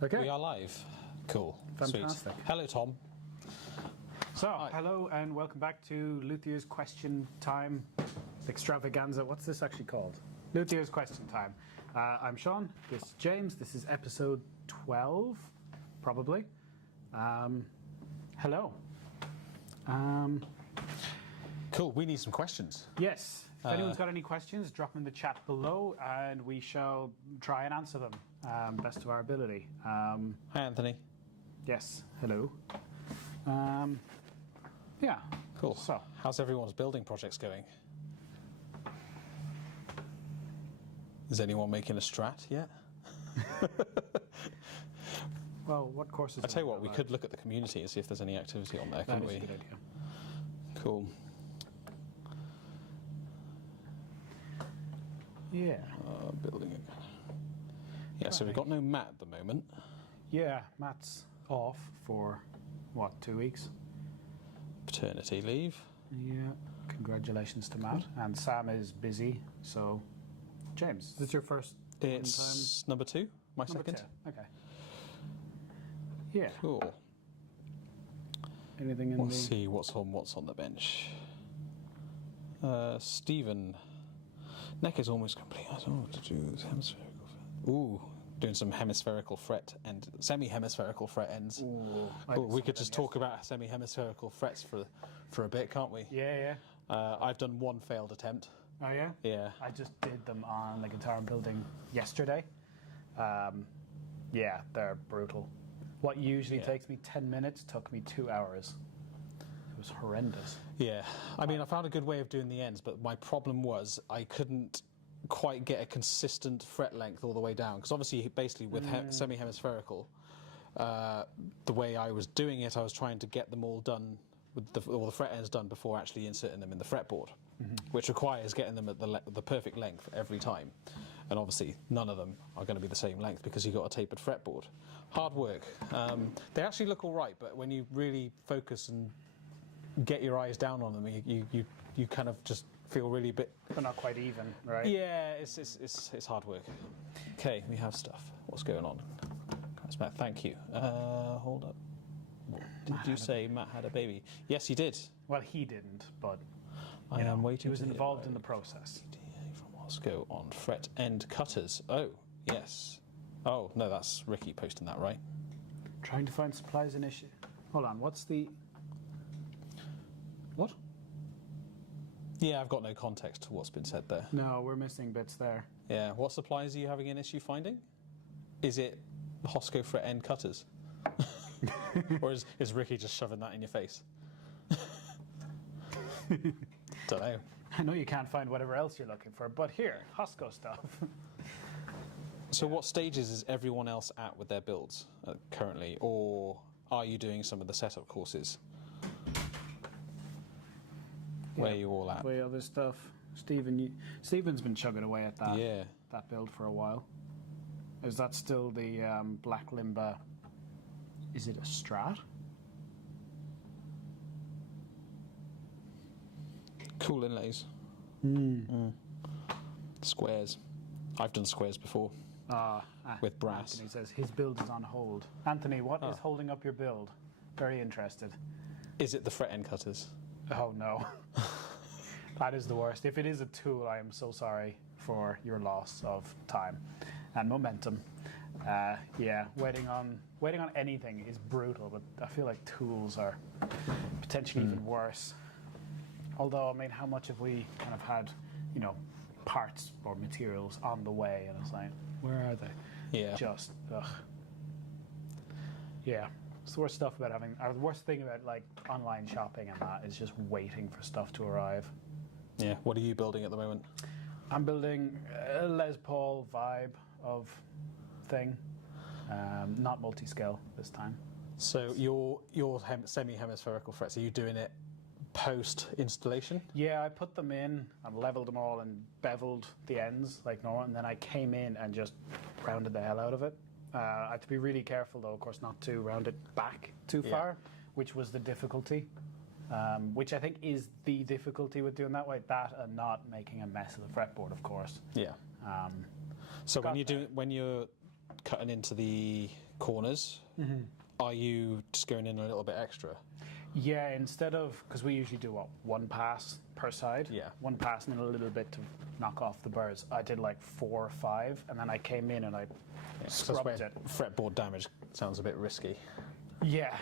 Okay. We are live. Cool. Fantastic. Sweet. Hello, Tom. So, hello and welcome back to Luthiers Question Time Extravaganza. What's this actually called? Luthiers Question Time. I'm Sean. This is James. This is episode 12, probably. Hello. Cool. We need some questions. Yes. If anyone's got any questions, drop them in the chat below and we shall try and answer them best of our ability. Hi, Anthony. Yes. Hello. Yeah. Cool. So, how's everyone's building projects going? Is anyone making a strat yet? well, what courses? I tell you what, we could look at the community and see if there's any activity on there, couldn't we? That is a good idea. Cool. Yeah. Building it. Yeah, so we've got no Matt at the moment. Yeah, Matt's off for, what, 2 weeks? Paternity leave. Yeah, congratulations to Matt. And Sam is busy, so... James, is this your first It's number 2, my Number second. 2, okay. Yeah. Cool. Anything in Let's see what's on the bench. Stephen. Neck is almost complete. I don't know what to do with hemispherical. Ooh, doing some hemispherical fret and semi-hemispherical fret ends. Ooh, we could just talk about semi-hemispherical frets for a bit, can't we? Yeah. I've done one failed attempt. Oh yeah? Yeah. I just did them on the guitar I'm building yesterday. Yeah, they're brutal. What usually takes me 10 minutes took me 2 hours. It was horrendous. Yeah, I mean, I found a good way of doing the ends, but my problem was I couldn't quite get a consistent fret length all the way down, because obviously, basically, with semi-hemispherical, the way I was doing it, I was trying to get them all done, with all the fret ends done before actually inserting them in the fretboard, which requires getting them at the perfect length every time. And obviously, none of them are going to be the same length because you've got a tapered fretboard. Hard work. They actually look all right, but when you really focus and get your eyes down on them, you kind of just feel really bit. They're not quite even, right? Yeah, it's hard work. Okay, we have stuff. What's going on? Matt, thank you. Hold up. Did you say Matt had a baby? Yes, he did. Well, he didn't, but I am waiting. He was involved in the process. From Moscow on fret end cutters. Oh, yes. Oh no, that's Ricky posting that, right? Trying to find supplies and issue. Hold on, what's the? What? Yeah, I've got no context to what's been said there. No, we're missing bits there. Yeah, what supplies are you having an issue finding? Is it Hosco fret end cutters? Or is Ricky just shoving that in your face? Don't know. I know you can't find whatever else you're looking for, but here, Hosco stuff. So what stages is everyone else at with their builds currently? Or are you doing some of the setup courses? Where are you all at? Way other stuff. Stephen's been chugging away at that. Yeah. That build for a while. Is that still the Black Limba? Is it a Strat? Cool inlays. Squares. I've done squares before. With brass. Anthony says his build is on hold. Anthony, what is holding up your build? Very interested. Is it the fret end cutters? Oh no. That is the worst. If it is a tool, I am so sorry for your loss of time and momentum. Yeah, waiting on anything is brutal, but I feel like tools are potentially even worse. Although, I mean, how much have we kind of had, parts or materials on the way, and it's like, where are they? Yeah. Just, ugh. Yeah. It's the worst stuff about the worst thing about like online shopping and that is just waiting for stuff to arrive. Yeah. What are you building at the moment? I'm building a Les Paul vibe of thing, not multi-scale this time. So your semi-hemispherical frets, are you doing it post-installation? Yeah, I put them in and leveled them all and beveled the ends like normal, and then I came in and just rounded the hell out of it. I have to be really careful though, of course, not to round it back too far, which was the difficulty. Which I think is the difficulty with doing that way. That and not making a mess of the fretboard, of course. Yeah. So when you're cutting into the corners. Are you just going in a little bit extra? Yeah, instead of, because we usually do one pass per side. Yeah. One pass and then a little bit to knock off the birds. I did like 4 or 5, and then I came in and I scrubbed it. Fretboard damage sounds a bit risky. Yeah,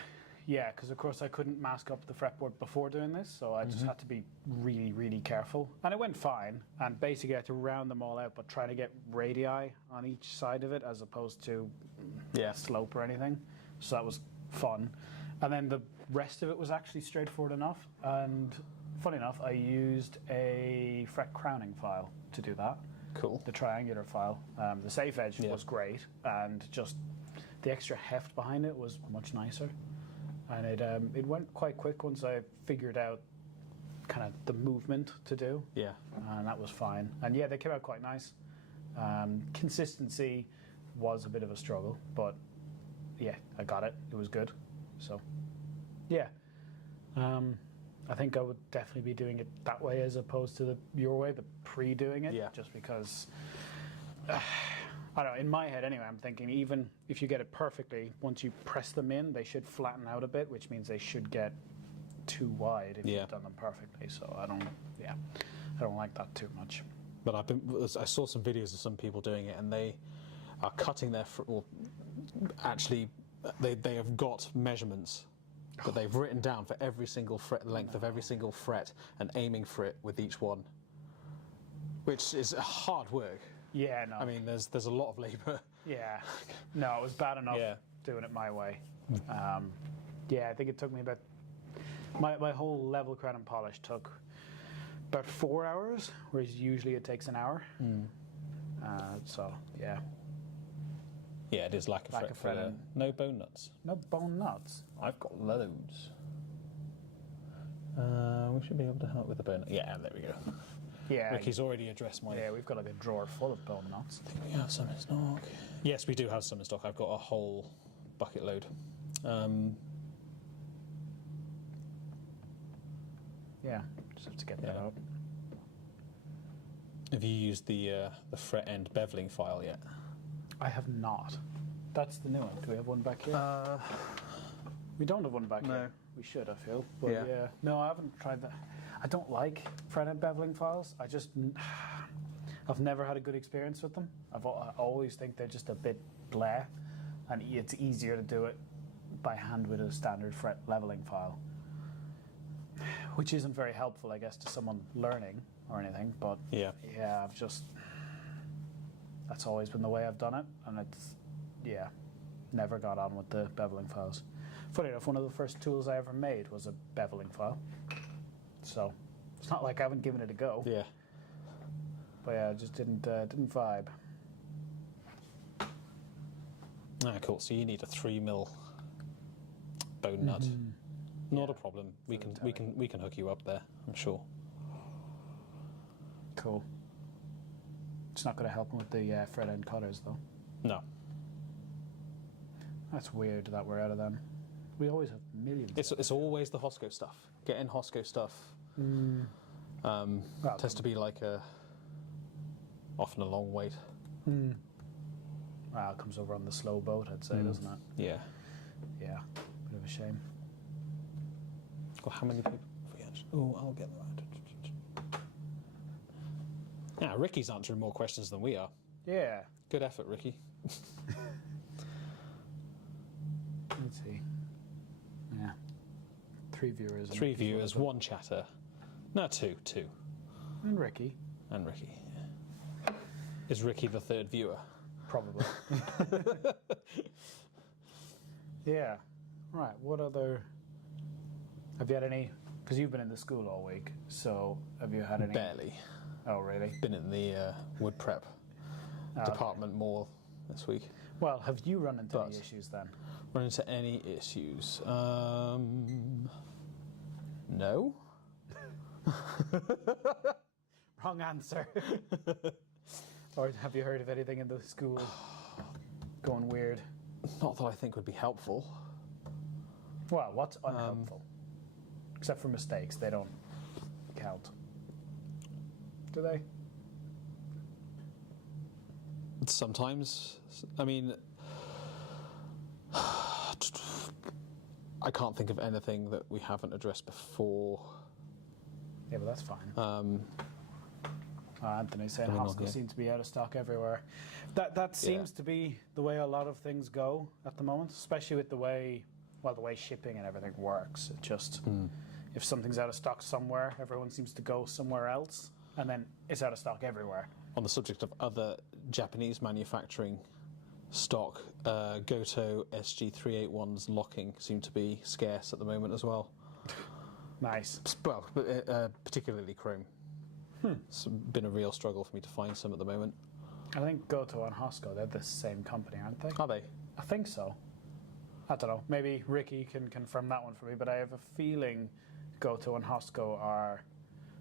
because of course I couldn't mask up the fretboard before doing this, so I just had to be really, really careful. And it went fine, and basically I had to round them all out, but try to get radii on each side of it as opposed to slope or anything. So that was fun. And then the rest of it was actually straightforward enough, and funny enough, I used a fret crowning file to do that. Cool. The triangular file. The safe edge was great, and just the extra heft behind it was much nicer. And it went quite quick once I figured out kind of the movement to do. Yeah. And that was fine. And yeah, they came out quite nice. Consistency was a bit of a struggle, but yeah, I got it. It was good. So yeah. I think I would definitely be doing it that way as opposed to your way, the pre-doing it. Yeah. Just because, I don't know, in my head anyway, I'm thinking even if you get it perfectly, once you press them in, they should flatten out a bit, which means they should get too wide if you've done them perfectly. So I don't like that too much. But I saw some videos of some people doing it, and they are cutting their, actually, they have got measurements that they've written down for every single fret length of every single fret and aiming for it with each one, which is hard work. Yeah, no. I mean, there's a lot of labour. Yeah. No, it was bad enough doing it my way. I think it took me about, my whole level crown and polish took about 4 hours, whereas usually it takes an hour. So, yeah. Yeah, it is lack of fret. No bone nuts. No bone nuts. I've got loads. We should be able to help with the bone. Yeah, there we go. Yeah. Ricky's already addressed my. Yeah, we've got like a drawer full of bone nuts. I think we have some in stock. Yes, we do have some in stock. I've got a whole bucket load. Yeah, just have to get that out. Have you used the fret end beveling file yet? I have not. That's the new one. Do we have one back here? We don't have one back here. We should, I feel. But yeah. No, I haven't tried that. I don't like fret end beveling files. I've never had a good experience with them. I always think they're just a bit bleh, and it's easier to do it by hand with a standard fret leveling file, which isn't very helpful, I guess, to someone learning or anything. But I've just, that's always been the way I've done it, and it's never got on with the beveling files. Funny enough, one of the first tools I ever made was a beveling file, so it's not like I haven't given it a go. Yeah. But yeah, it just didn't vibe. Cool. So you need a 3mm bone nut. Not a problem. We can hook you up there, I'm sure. Cool. It's not going to help him with the fret end cutters though. No. That's weird that we're out of them. We always have millions. It's always the Hosco stuff. Getting Hosco stuff tends to be like often a long wait. Well, it comes over on the slow boat, I'd say, doesn't it? Yeah. Yeah. Bit of a shame. Well, how many people? Oh, I'll get that. Yeah, Ricky's answering more questions than we are. Yeah. Good effort, Ricky. Let's see. Yeah. 3 viewers. 3 viewers, 1 chatter. No, 2. And Ricky. And Ricky. Yeah. Is Ricky the 3rd viewer? Probably. Yeah. Right. What other? Have you had any? Because you've been in the school all week. So have you had any? Barely. Oh, really? Been in the wood prep department more this week. Well, have you run into any issues then? Run into any issues? No. Wrong answer. Or have you heard of anything in the school going weird? Not that I think would be helpful. Well, what's unhelpful? Except for mistakes, they don't count. Do they? Sometimes. I mean, I can't think of anything that we haven't addressed before. Yeah, but that's fine. Anthony saying Hosco seems to be out of stock everywhere. That seems to be the way a lot of things go at the moment, especially with the way shipping and everything works. It just if something's out of stock somewhere, everyone seems to go somewhere else, and then it's out of stock everywhere. On the subject of other Japanese manufacturing stock, Goto SG381's locking seem to be scarce at the moment as well. Nice. Well, particularly chrome. It's been a real struggle for me to find some at the moment. I think Goto and Hosco, they're the same company, aren't they? Are they? I think so. I don't know. Maybe Ricky can confirm that one for me, but I have a feeling Goto and Hosco are...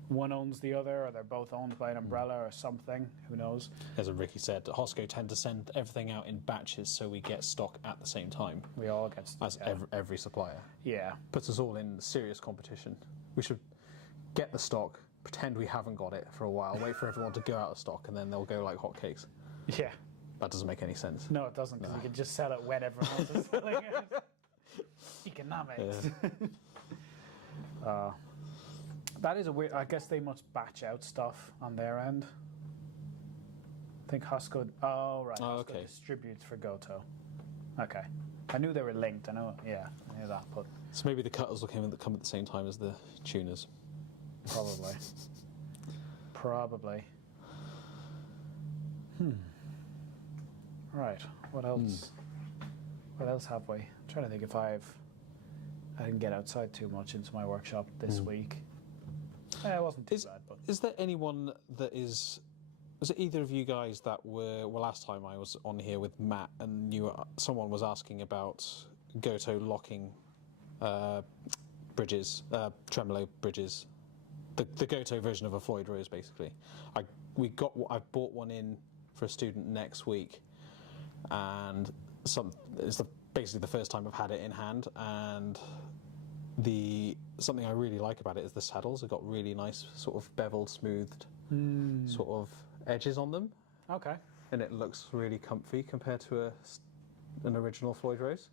One owns the other, or they're both owned by an umbrella or something. Who knows? As Ricky said, Hosco tend to send everything out in batches so we get stock at the same time. We all get stock. As every supplier. Yeah. Puts us all in serious competition. We should get the stock, pretend we haven't got it for a while, wait for everyone to go out of stock, and then they'll go like hotcakes. Yeah. That doesn't make any sense. No, it doesn't, because you can just sell it when everyone else is selling it. Economics. Yeah. That is a weird... I guess they must batch out stuff on their end. I think Hosco... Oh, right. Oh, Hosco okay. distributes for Goto. Okay. I knew they were linked. I knew that, but... So maybe the cutters will come at the same time as the tuners. Probably. Probably. Right. What else? What else have we? I'm trying to think if I didn't get outside too much into my workshop this week. It wasn't too bad, but... Is there anyone that is... Was it either of you guys that were... Well, last time I was on here with Matt, and someone was asking about Goto locking bridges, tremolo bridges. The Goto version of a Floyd Rose, basically. I bought one in for a student next week, and it's basically the first time I've had it in hand, and something I really like about it is the saddles. They've got really nice sort of beveled, smoothed sort of edges on them. Okay. And it looks really comfy compared to an original Floyd Rose.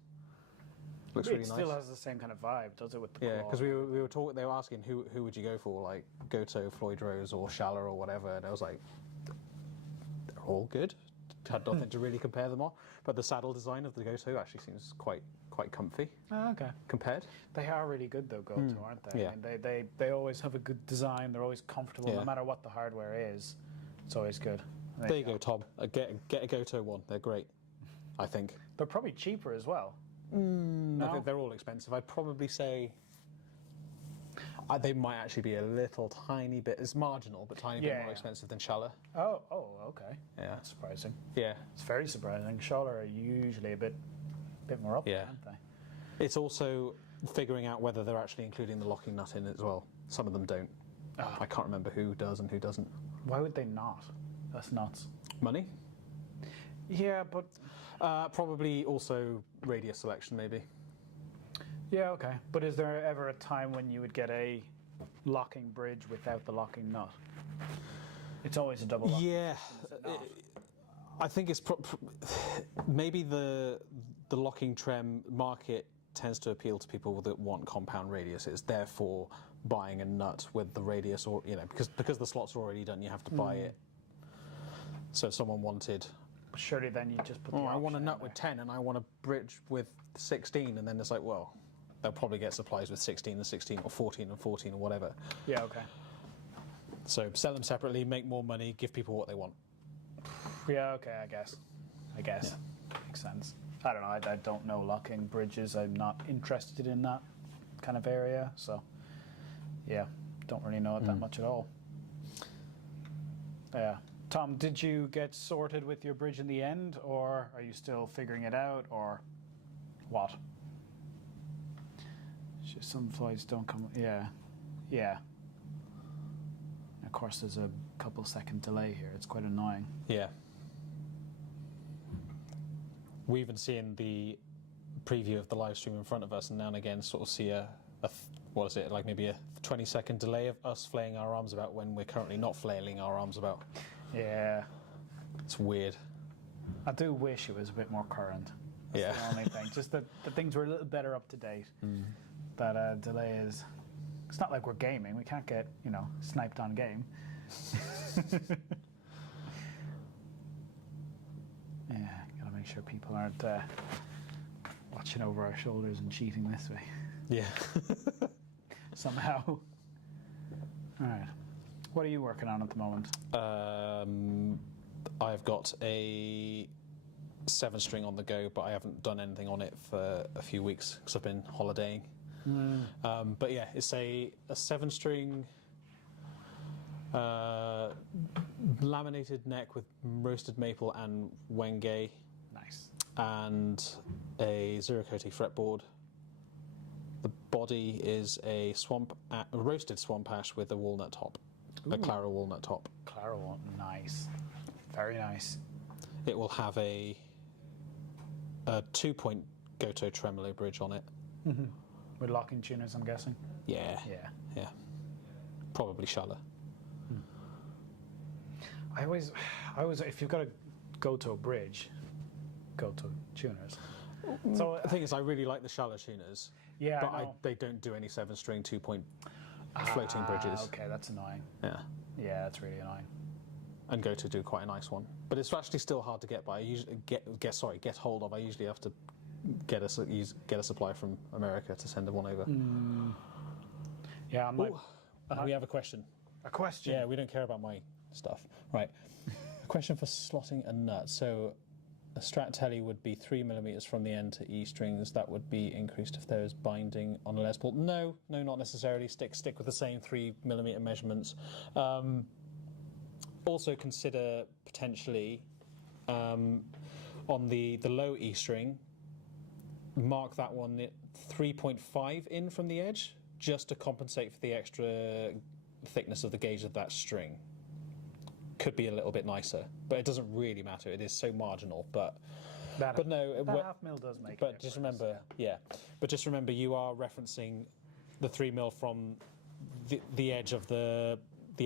Looks really nice. It still has the same kind of vibe, does it, with the claw? Yeah, because we were talking. They were asking who would you go for, like Goto, Floyd Rose, or Schaller, or whatever, and I was like, they're all good. Had nothing to really compare them on, but the saddle design of the Goto actually seems quite comfy. Oh, okay. Compared. They are really good though, Goto, aren't they? Yeah. I mean, they always have a good design. They're always comfortable, no matter what the hardware is. It's always good. There you go, Tom. Get a Goto one. They're great. I think. They're probably cheaper as well. No? I think they're all expensive. I'd probably say they might actually be a little tiny bit. It's marginal, but tiny bit more expensive than Schaller. Oh, okay. Yeah. That's surprising. Yeah. It's very surprising. Schaller are usually a bit more up there, aren't they? It's also figuring out whether they're actually including the locking nut in it as well. Some of them don't. I can't remember who does and who doesn't. Why would they not? That's nuts. Money? Yeah, but... probably also radius selection, maybe. Yeah, okay. But is there ever a time when you would get a locking bridge without the locking nut? It's always a double lock. Yeah. I think it's maybe the locking trem market tends to appeal to people that want compound radiuses. Therefore, buying a nut with the radius, or because the slot's are already done, you have to buy it. So if someone wanted... Surely then you just put the I want a option nut in with there. 10 and I want a bridge with 16, and then it's like, well, they'll probably get supplies with 16 and 16 or 14 and 14 or whatever. Yeah, okay. So sell them separately, make more money, give people what they want. Yeah, okay, I guess. Yeah. Makes sense. I don't know, I don't know locking bridges. I'm not interested in that kind of area, so yeah, don't really know it that much at all. Yeah. Tom, did you get sorted with your bridge in the end, or are you still figuring it out, or what? Some flights don't come... Yeah. Of course, there's a couple second delay here. It's quite annoying. Yeah. We even seen the preview of the live stream in front of us, and now and again sort of see what is it, like maybe a 20-second delay of us flailing our arms about when we're currently not flailing our arms about. Yeah. It's weird. I do wish it was a bit more current. That's the only thing. Just that the things were a little better up to date. That delay is. It's not like we're gaming. We can't get sniped on game. Yeah, gotta make sure people aren't watching over our shoulders and cheating this way. Yeah. Somehow. All right. What are you working on at the moment? I've got a 7-string on the go, but I haven't done anything on it for a few weeks because I've been holidaying. But yeah, it's a 7-string laminated neck with roasted maple and wenge. Nice. And a zero coating fretboard. The body is a roasted swamp ash with a walnut top, a Claro walnut top. Claro walnut, nice, very nice. It will have a 2-point Goto tremolo bridge on it. With locking tuners, I'm guessing. Yeah. Probably shallow. I always, if you've got to go to a bridge, go to tuners. So The thing is, I really like the shallow tuners. Yeah, but they don't do any 7-string 2-point floating bridges. Okay, that's annoying. Yeah, that's really annoying. And Goto do quite a nice one, but it's actually still hard to get by. I usually get hold of. I usually have to get a supply from America to send one over. Yeah, I'm like. We have a question. A question? Yeah, we don't care about my stuff. Right. A question for slotting a nut. So a Strat Telly would be 3mm from the end to E strings. That would be increased if there is binding on a Les Paul. No, not necessarily. Stick with the same 3mm measurements. Also consider potentially on the low E string, mark that one at 3.5 in from the edge, just to compensate for the extra thickness of the gauge of that string. Could be a little bit nicer, but it doesn't really matter. It is so marginal, but that half mil does make. But just remember, but just remember, you are referencing the 3mm from the edge of the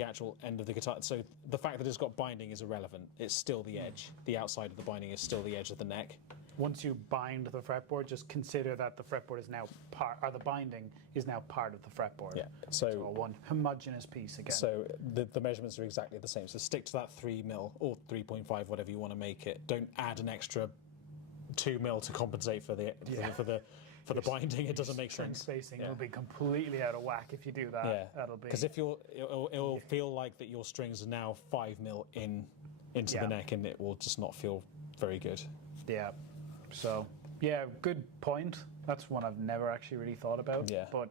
actual end of the guitar. So the fact that it's got binding is irrelevant. It's still the edge. The outside of the binding is still the edge of the neck. Once you bind the fretboard, just consider that the fretboard is now the binding is now part of the fretboard. Yeah. So one homogeneous piece again. So the measurements are exactly the same. So stick to that 3mm or 3.5, whatever you want to make it. Don't add an extra 2mm to compensate for the binding. It doesn't make sense. Spacing will be completely out of whack if you do that. Yeah. That'll be because if it'll feel like that your strings are now 5mm into the neck, and it will just not feel very good. Yeah. So, good point. That's one I've never actually really thought about. Yeah. But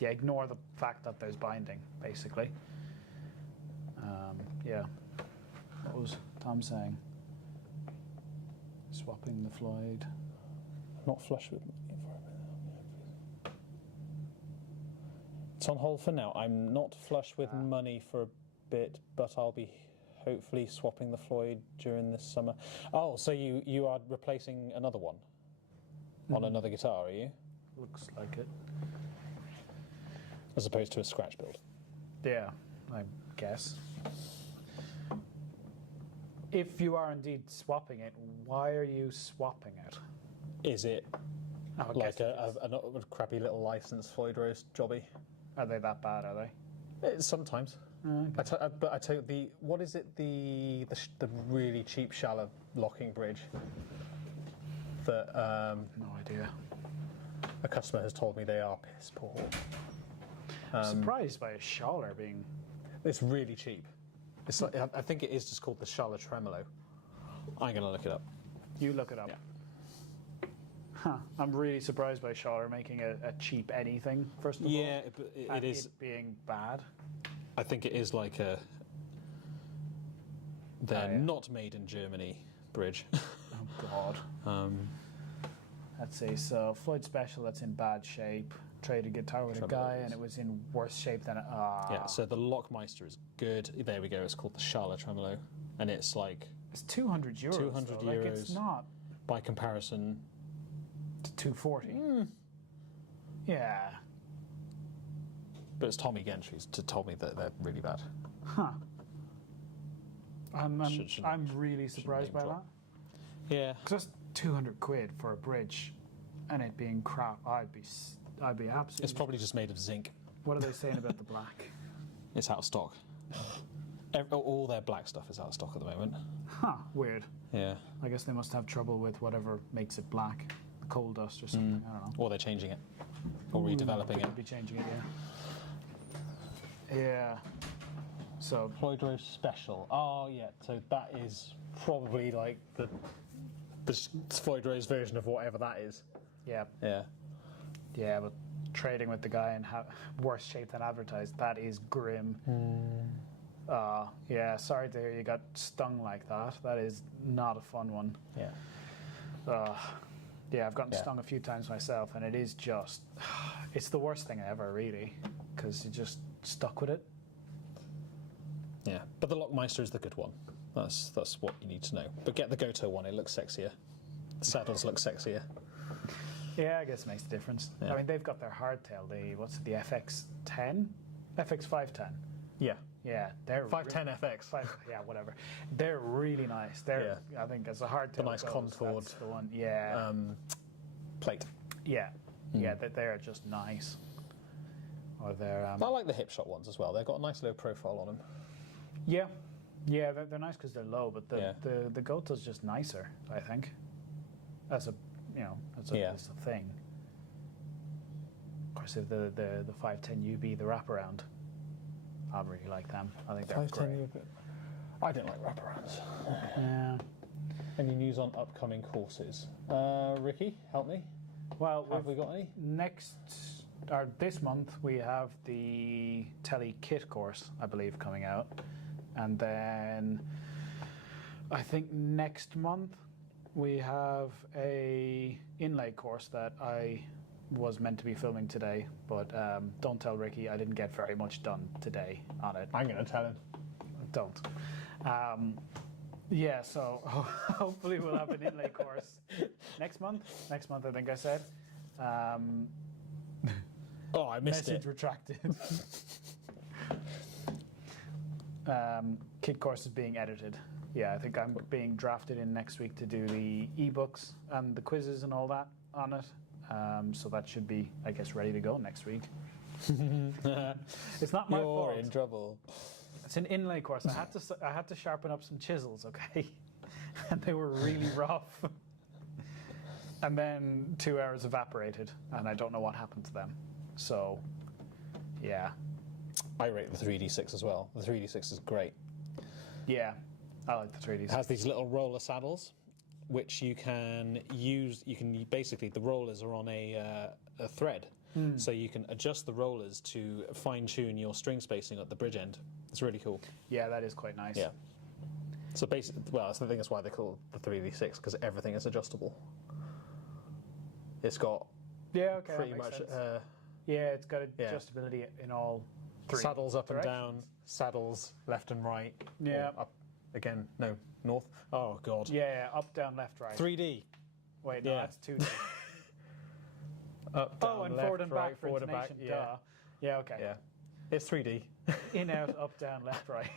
ignore the fact that there's binding, basically. What was Tom saying? Swapping the Floyd. Not flush with money for a bit. It's on hold for now. I'm not flush with money for a bit, but I'll be hopefully swapping the Floyd during this summer. Oh, so you are replacing another one on another guitar, are you? Looks like it. As opposed to a scratch build. Yeah, I guess. If you are indeed swapping it, why are you swapping it? Is it like a crappy little licensed Floyd Rose jobby? Are they that bad, are they? Sometimes. Okay. But I tell you, what is it? The really cheap shallow locking bridge that No idea. a customer has told me they are piss poor. I'm surprised by a Schaller being. It's really cheap. It's like, I think it is just called the Schaller Tremolo. I'm gonna look it up. You look it up. Yeah. Huh. I'm really surprised by Schaller making a cheap anything. First of all. Yeah, and it is it being bad. I think it is like they're not made in Germany bridge. Oh God. Let's see. So Floyd Special, that's in bad shape. Traded guitar with a guy, and it was in worse shape than. Yeah. So the Lockmeister is good. There we go. It's called the Schaller Tremolo, and it's like it's 200 euros. 200 though. euros. Like it's not by comparison to 240. Yeah. But it's Tommy Gentry's told me that they're really bad. Huh. I'm really surprised by that. Yeah. Just 200 quid for a bridge, and it being crap. I'd be absolutely. It's probably just made of zinc. What are they saying about the black? It's out of stock. All their black stuff is out of stock at the moment. Huh, weird. Yeah. I guess they must have trouble with whatever makes it black, the coal dust or something. I don't know. Or they're changing it. Or redeveloping They it. could be changing it, yeah. Yeah. So Floyd Rose Special. Oh, yeah. So that is probably like the Floyd Rose version of whatever that is. yeah, Yeah. yeah. But trading with the guy in worse shape than advertised, that is grim. Yeah. Sorry to hear you got stung like that. That is not a fun one. Yeah. Yeah, I've gotten stung a few times myself, and it is just, it's the worst thing ever, really, because you're just stuck with it. Yeah. But the Lockmeister is the good one. That's what you need to know. But get the Goto one. It looks sexier. The saddles look sexier. Yeah, I guess it makes a difference. Yeah. I mean, they've got their hardtail, the FX10? FX 510. Yeah. Yeah, they're 510 FX. Yeah, whatever. They're really nice. I think as a hardtail The nice goes, contoured, that's the one. Yeah, plate. yeah, yeah. They're just nice. Or they're I like the hip shot ones as well. They've got a nice low profile on them. yeah, they're nice because they're low, but Yeah. the Goto's just nicer, I think. As a as a thing. Of course, if the 510 UB, the wraparound, I really like them. I think they're great. I don't like wraparounds. Yeah. Any news on upcoming courses? Ricky, help me. Well, Have we got any? This month we have the Tele Kit course, I believe, coming out, and then I think next month we have a inlay course that I was meant to be filming today, but don't tell Ricky, I didn't get very much done today on it. I'm going to tell him. Don't. Yeah, so hopefully we'll have an inlay course next month. Next month, I think I said. Oh, I missed Message it. retracted. Kit course is being edited. Yeah, I think I'm being drafted in next week to do the ebooks and the quizzes and all that on it. So that should be, I guess, ready to go next week. It's not my fault. You're in trouble. It's an inlay course. I had to sharpen up some chisels, okay, and they were really rough. And then 2 hours evaporated, and I don't know what happened to them. So, yeah, I rate the 3D6 as well. The 3D6 is great. yeah, I like the 3Ds. It has these little roller saddles, which you can use. You can basically, the rollers are on a thread, so you can adjust the rollers to fine tune your string spacing at the bridge end. It's really cool. Yeah, that is quite nice. Yeah. So basically, well, I think that's why they call it the 3D6, because everything is adjustable. It's got Yeah, okay. pretty that makes much sense. Yeah, it's got adjustability in all three saddles up and directions. down, saddles left and right. Yeah. Or up again. No, north. Oh god. Yeah, up, down, left, right. 3D. Wait, no, Yeah. that's 2D. Up, down, and left, forward and right, back for forward and intonation. back. Duh. Yeah, okay. Yeah. It's 3D. In, out, up, down, left, right.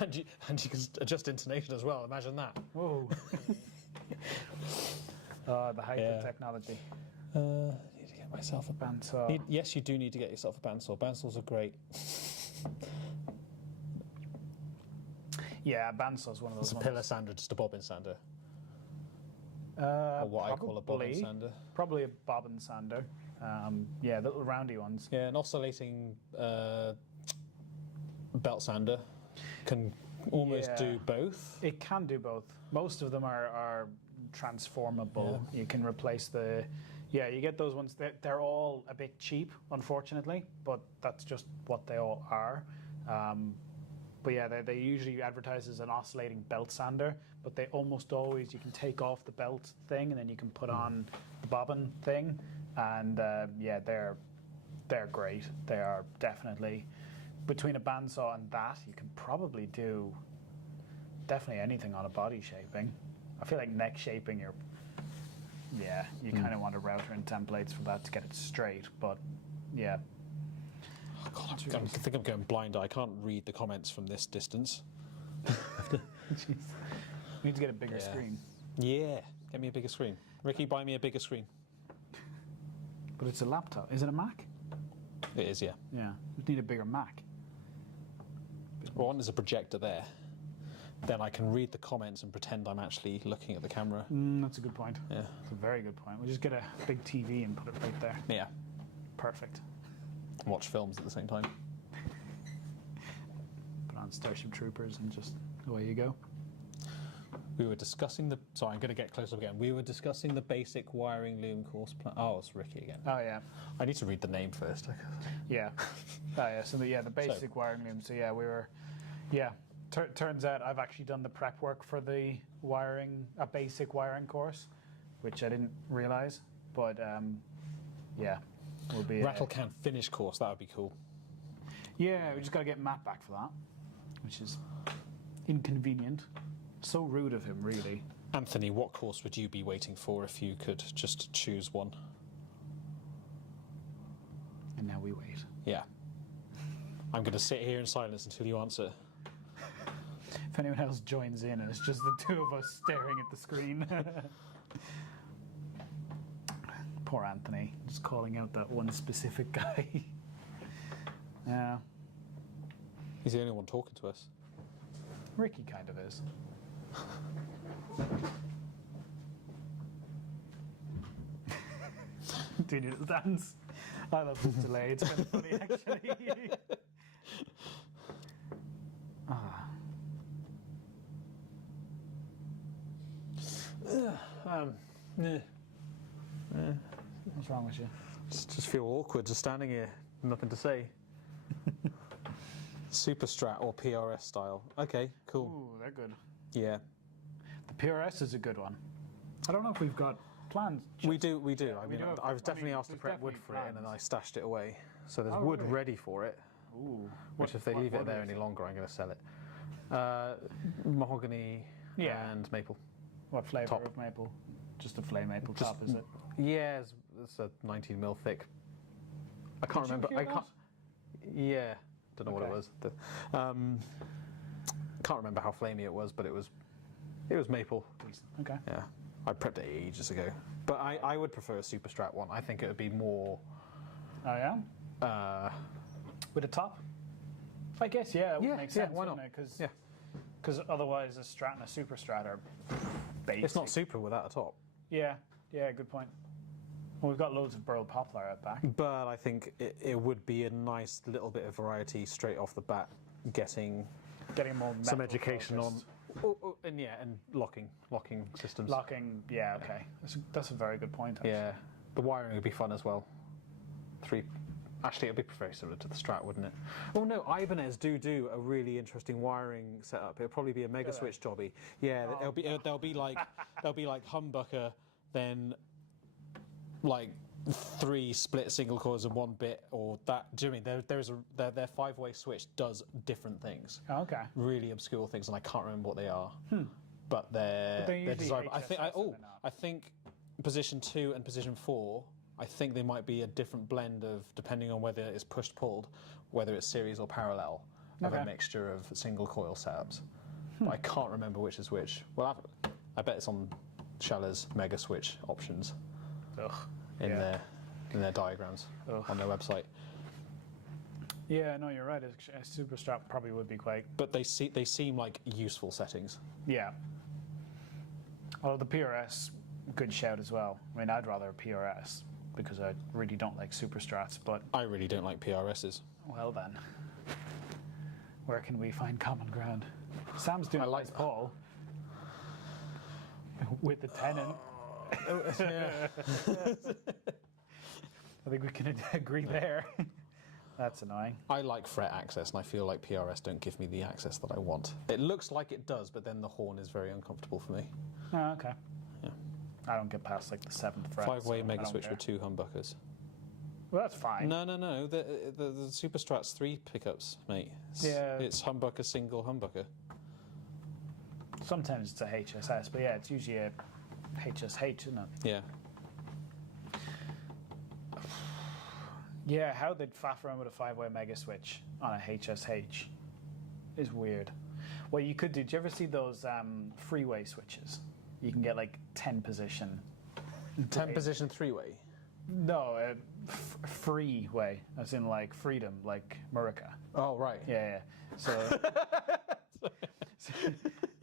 and you can adjust intonation as well. Imagine that. Whoa. The height of technology. Need to get myself a Bandsaw. Yes, you do need to get yourself a bandsaw. Bandsaws are great. Yeah, bandsaw's one of those It's a ones. pillar sander, just a bobbin sander. Or what I call a bobbin sander. Probably a bobbin sander. Yeah, the little roundy ones. Yeah, an oscillating belt sander can almost do both. It can do both. Most of them are transformable. You can replace the... Yeah, you get those ones. They're all a bit cheap, unfortunately, but that's just what they all are. But yeah, they usually advertise as an oscillating belt sander, but they almost always, you can take off the belt thing and then you can put on the bobbin thing. And yeah, they're great. They are definitely, between a bandsaw and that, you can probably do definitely anything on a body shaping. I feel like neck shaping, you kind of want a router and templates for that to get it straight, but yeah. Oh God, I think I'm going blind. I can't read the comments from this distance. Jeez. We need to get a bigger screen. Yeah, get me a bigger screen. Ricky, buy me a bigger screen. But it's a laptop. Is it a Mac? It is, yeah. Yeah. We need a bigger Mac. One is a projector there. Then I can read the comments and pretend I'm actually looking at the camera. That's a good point. Yeah. That's a very good point. We'll just get a big TV and put it right there. Yeah. Perfect. Watch films at the same time. Put on Starship Troopers and just away you go. We were discussing the... Sorry, I'm going to get close up again. We were discussing the basic wiring loom course plan. Oh, it's Ricky again. Oh, yeah. I need to read the name first. Yeah. So the basic wiring loom. So yeah, we were... Yeah. Turns out I've actually done the prep work for the a basic wiring course, which I didn't realize. But yeah, will be Rattle can finish course. That would be cool. Yeah, we just got to get Matt back for that, which is inconvenient. So rude of him, really. Anthony, what course would you be waiting for if you could just choose one? And now we wait. Yeah. I'm going to sit here in silence until you answer. If anyone else joins in, it's just the two of us staring at the screen. Poor Anthony, just calling out that one specific guy. Yeah. He's the only one talking to us. Ricky kind of is. Do your little dance. I love this delay. It's kind of funny, actually. What's wrong with you? Just feel awkward just standing here. Nothing to say. Super Strat or PRS style. Okay, cool. Ooh, they're good. Yeah. The PRS is a good one. I don't know if we've got plans. We do. Yeah, I we mean, do have- I was I mean, definitely asked to there's prep wood definitely for it, and then I plans. stashed it away. So there's Oh, wood really? ready for it. Ooh. Which, if they leave it there any longer, I'm going to sell it. Mahogany Yeah. and maple. What flavour Top. of maple? Just a flame maple Just- top, is it? Yeah, it's a 19 mil thick. I can't Did you remember. hear I can't. Yeah, don't know what it Okay. was. Can't remember how flamey it was, but it was maple. Decent. Okay. Yeah, I prepped it ages ago. But I would prefer a Super Strat one. I think it would be more. Oh, yeah? With a top? I guess, yeah, it would Yeah, make yeah, sense, why wouldn't not? it? Because Yeah. otherwise a Strat and a Super Strat are basic. It's not super without a top. Yeah, good point. Well, we've got loads of burl poplar out back. But I think it would be a nice little bit of variety straight off the bat, getting Getting more some metal education focused. and locking systems. Locking, yeah, okay. That's a very good point, actually. Yeah, the wiring would be fun as well. Actually, it would be very similar to the Strat, wouldn't it? Oh no, Ibanez do a really interesting wiring setup. It'll probably be a mega switch jobby. Yeah, they'll be like humbucker, then like 3 split single coils and 1 bit, or that. Do you know what I mean their 5-way switch does different things, Oh, okay. really obscure things, and I can't remember what they are. But they're usually desirable. I HSS, are they not? think position 2 and position 4. I think they might be a different blend of, depending on whether it's pushed pulled, whether it's series or parallel, of a Okay. mixture of single coil setups. But I can't remember which is which. Well, I bet it's on Schaller's mega switch options Ugh. in Yeah. their diagrams Ugh. on their website. Yeah, no, you're right. A Super Strat probably would be quite... But they seem like useful settings. Yeah. Although the PRS, good shout as well. I mean, I'd rather a PRS because I really don't like Super Strats, but I really don't like PRSs. well then. Where can we find common ground? Sam's doing I like- Les Paul with the Tennant. Yeah. I think we can agree there. That's annoying. I like fret access, and I feel like PRS don't give me the access that I want. It looks like it does, but then the horn is very uncomfortable for me. Oh, okay. Yeah. I don't get past like the 7th fret. 5-way so I mega don't switch care. with 2 humbuckers. Well, that's fine. No. The Super Strat's 3 pickups, mate. Yeah. It's humbucker, single humbucker. Sometimes it's a HSS, but yeah, it's usually a HSH, isn't it? Yeah. Yeah, how they'd faff around with a 5-way mega switch on a HSH is weird. What you could do, did you ever see those freeway switches? You can get like 10 position. 10 position 3-way. No, free way, as in like freedom, like Murica. Oh, right. Yeah. So,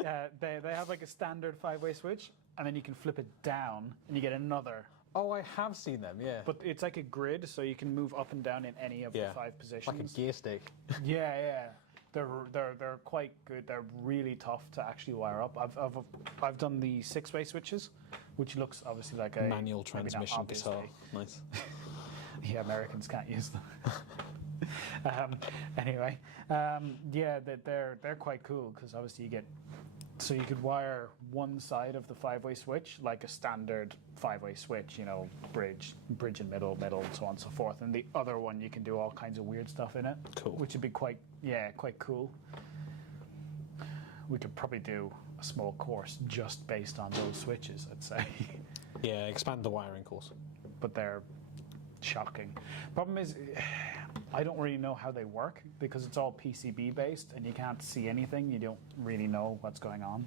yeah, they have like a standard 5-way switch, and then you can flip it down, and you get another. Oh, I have seen them, yeah. But it's like a grid, so you can move up and down in any of the 5 positions. Like a gear stick. Yeah. They're quite good. They're really tough to actually wire up. I've done the 6-way switches, which looks obviously like a manual transmission guitar. Nice. Yeah, Americans can't use them. Anyway, yeah, they're quite cool because obviously you could wire one side of the 5-way switch like a standard 5-way switch, bridge and middle, so on and so forth, and the other one you can do all kinds of weird stuff in it. Cool. Which would be quite cool. We could probably do a small course just based on those switches, I'd say. Yeah, expand the wiring course. But they're shocking. Problem is, I don't really know how they work because it's all PCB based and you can't see anything. You don't really know what's going on.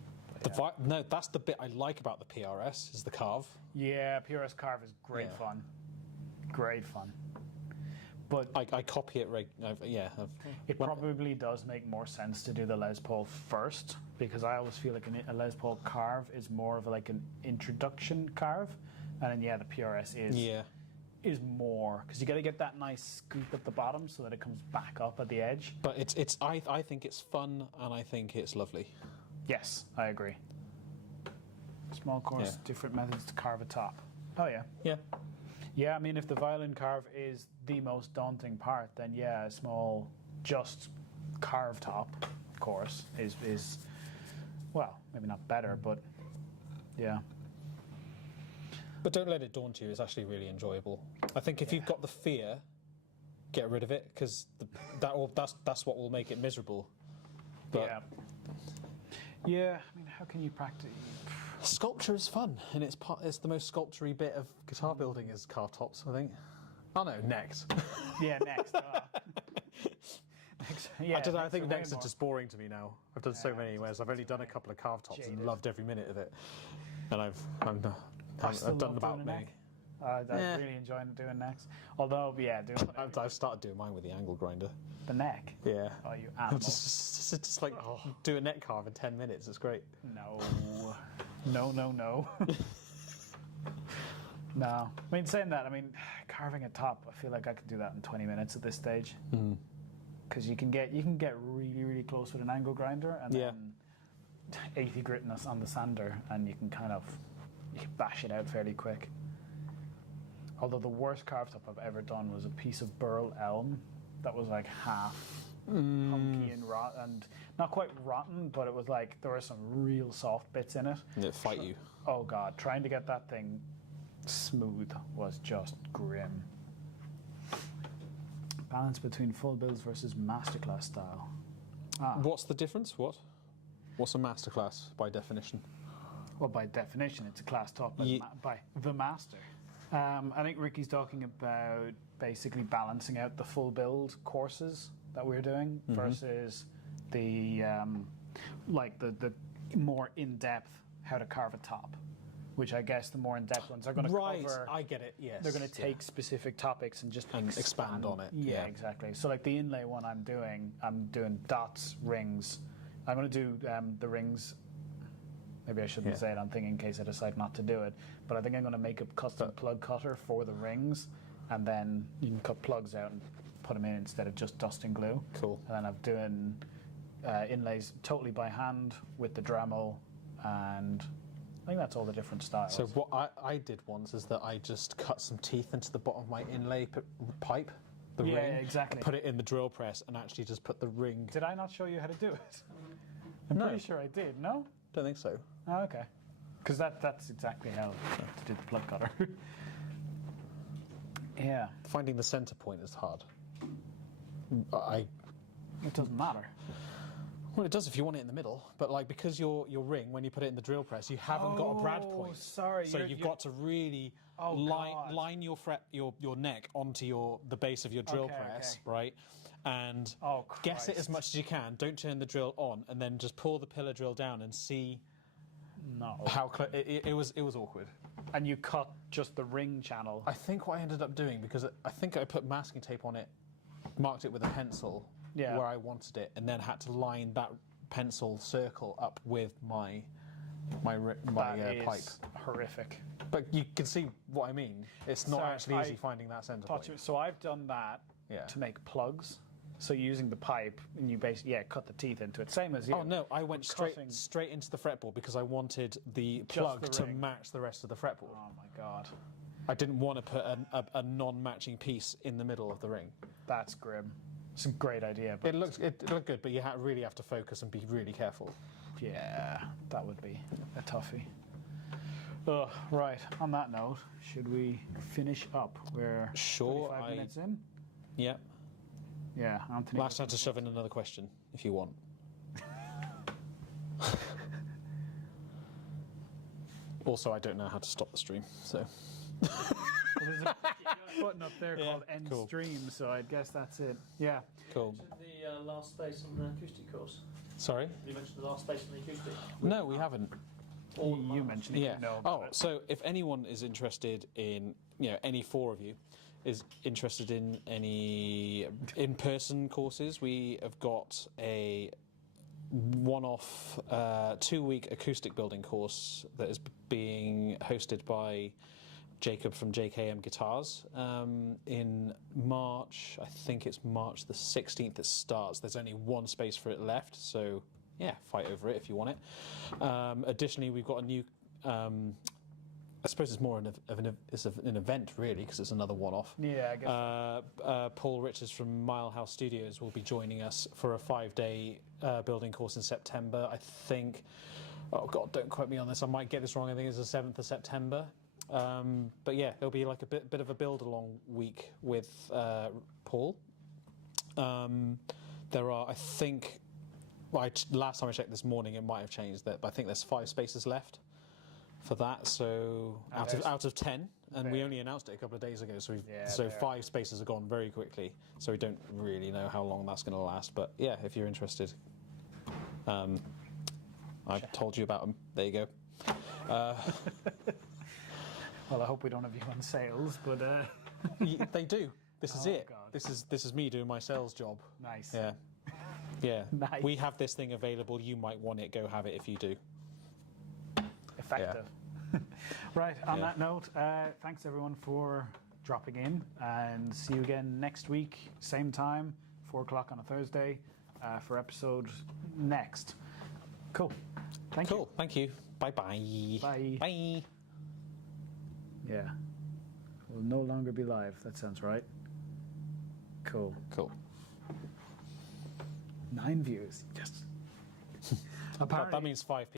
No, that's the bit I like about the PRS is the carve. Yeah, PRS carve is great fun. Great fun. But I copy it. It probably does make more sense to do the Les Paul first because I always feel like a Les Paul carve is more of like an introduction carve, and then the PRS is more because you got to get that nice scoop at the bottom so that it comes back up at the edge. But I think it's fun and I think it's lovely. Yes, I agree. Small course, different methods to carve a top. Oh yeah. Yeah. Yeah, I mean, if the violin carve is the most daunting part, then a small, just carve top, of course, is well, maybe not better, but yeah. But don't let it daunt you. It's actually really enjoyable. I think if you've got the fear, get rid of it because that's what will make it miserable. But yeah. I mean, how can you practice? Sculpture is fun, and it's the most sculpture-y bit of guitar building is carve tops, I think. Oh no, next. Yeah, next. Next. Yeah, I think next is just boring to me now. I've done so many whereas I've only done a couple of carve tops and loved every minute of it. And I've done about many. I'm really enjoying doing necks. Although, doing I've started doing mine with the angle grinder. The neck? Yeah. Oh, you animal. just like do a neck carve in 10 minutes. It's great. No. No. No. I mean, saying that, carving a top, I feel like I could do that in 20 minutes at this stage. Because you can get really, really close with an angle grinder and then 80 gritness on the sander, and you can bash it out fairly quick. Although the worst carve top I've ever done was a piece of burl elm that was like half hunky and rotten, and not quite rotten, but it was like there were some real soft bits in it. And it fight you. Oh god, trying to get that thing smooth was just grim. Balance between full builds versus masterclass style. What's the difference? What's a masterclass by definition? Well, by definition, it's a class taught by the master. I think Ricky's talking about basically balancing out the full build courses that we're doing versus the the more in-depth how to carve a top, which I guess the more in-depth ones are going to cover. I get it. Yes, they're going to take specific topics and just expand on it. Yeah, exactly. So like the inlay one, I'm doing dots, rings. I'm going to do the rings. Maybe I shouldn't say it on thing in case I decide not to do it. But I think I'm going to make a custom plug cutter for the rings, and then you can cut plugs out and put them in instead of just dusting glue. Cool. And then I'm doing inlays totally by hand with the Dremel, and I think that's all the different styles. So what I did once is that I just cut some teeth into the bottom of my inlay pipe, the ring. Yeah, exactly. Put it in the drill press and actually just put the ring. Did I not show you how to do it? I'm pretty sure I did. No? Don't think so. Oh, okay. Because that's exactly how to do the plug cutter. Yeah. Finding the center point is hard. It doesn't matter. Well, it does if you want it in the middle, but because your ring, when you put it in the drill press, you haven't got a brad point. Sorry. So you've got to really line your neck onto the base of your drill press, right? And guess it as much as you can. Don't turn the drill on, and then just pull the pillar drill down and see No. it was awkward. And you cut just the ring channel. I think what I ended up doing, because I think I put masking tape on it, marked it with a pencil where I wanted it, and then had to line that pencil circle up with my That pipe. is horrific. But you can see what I mean. It's not So actually easy finding that centre point. So I've done that to make plugs. So using the pipe, and you basically cut the teeth into it. Same as you. Oh no, I went straight into the fretboard because I wanted the plug to match the rest of the fretboard. Oh my god. I didn't want to put a non-matching piece in the middle of the ring. That's grim. It's a great idea. But it looked good, but you really have to focus and be really careful. Yeah, that would be a toughie. Oh, right. On that note, should we finish up? We're 45 minutes in. Yeah. Yeah, Anthony. Last time to shove in another question, if you want. Also, I don't know how to stop the stream, so. Well, there's a button up there called End Stream, so I guess that's it. Yeah. Cool. The last space on the acoustic course. Sorry? You mentioned the last space on the acoustic. No, we haven't. You mentioned it. Yeah. No, so if anyone is interested in, any four of you is interested in any in-person courses, we have got a one-off 2-week acoustic building course that is being hosted by Jacob from JKM Guitars in March. I think it's March the 16th it starts. There's only one space for it left, so yeah, fight over it if you want it. Additionally, we've got a new I suppose it's more of an event, really, because it's another one-off. Yeah, I guess. Paul Richards from Mile House Studios will be joining us for a 5-day building course in September. I think, oh God, don't quote me on this, I might get this wrong, I think it's the 7th of September. But yeah, it'll be like a bit of a build-along week with Paul. There are, I think, last time I checked this morning, it might have changed, but I think there's 5 spaces left for that, so out of 10, and we only announced it a couple of days ago, so 5 spaces have gone very quickly, so we don't really know how long that's going to last, but yeah, if you're interested, I've told you about them. There you go. Well, I hope we don't have you on sales, but they do. This is it. God. This is me doing my sales job. Nice. Yeah. Nice. We have this thing available. You might want it. Go have it if you do. Effective. Right, on that note, thanks everyone for dropping in, and see you again next week, same time, 4 o'clock on a Thursday, for episode next. Cool. Thank you. Thank you. Bye-bye. Bye. Bye. Yeah. We'll no longer be live. That sounds right. Cool. 9 views. Yes. Apparently, that means 5 people.